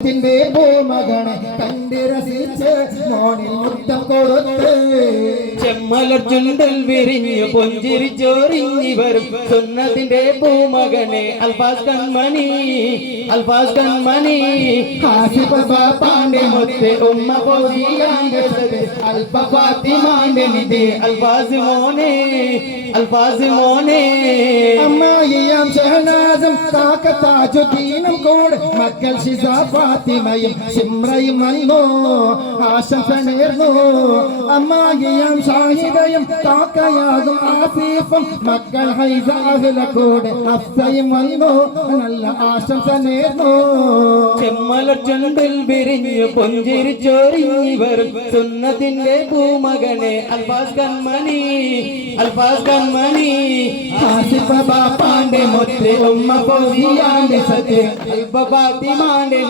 ിന്റെ പൂമകനെ കണ്ട് രസിച്ച് മോണിൽ മുത്തം കൊടുത്ത് ചെമ്മലർ ചുണ്ടൽ വിരിഞ്ഞ് പുഞ്ചിരി ചോറിഞ്ഞി വരും സുന്നത്തിന്റെ പൂമകനെ അൽഫാസ് കൺമണി ഹാസിബ പാണ്ഡെ മുത്ത് ഉമ്മ പോതിയാണ്ട് അൽഫ ഫാത്തിമാന്റെ നിധി അൽഫാസ് മോനെ അമ്മായിയാം ഷഹനാസും കാക്ക താജുദ്ദീനും കൂടെ മക്കൾ ഷിസ ഫാത്തിമയും സിമ്രയും വന്നു ആശംസ നേർന്നു അമ്മായിയാം ഷാഹിദയും കാക്കയാകും ആസിഫും മക്കൾ ഹൈസ അഹ്ല കൂടെ ഹഫ്സയും വന്നു നല്ല ആശംസ നേർന്നു ചെമ്മലർ ചുണ്ടിൽ വിരിഞ്ഞ് പുഞ്ചിരി ചോറിഞ്ഞി വരും സുന്നത്തിന്റെ പൂമകനെ അൽഫാസ് കൺമണി ഹാസിബ പാണ്ഡെ മുത്ത് ഉമ്മ പോതിയാണ്ട് സത്യ അൽഫ ഫാത്തിമാന്റെ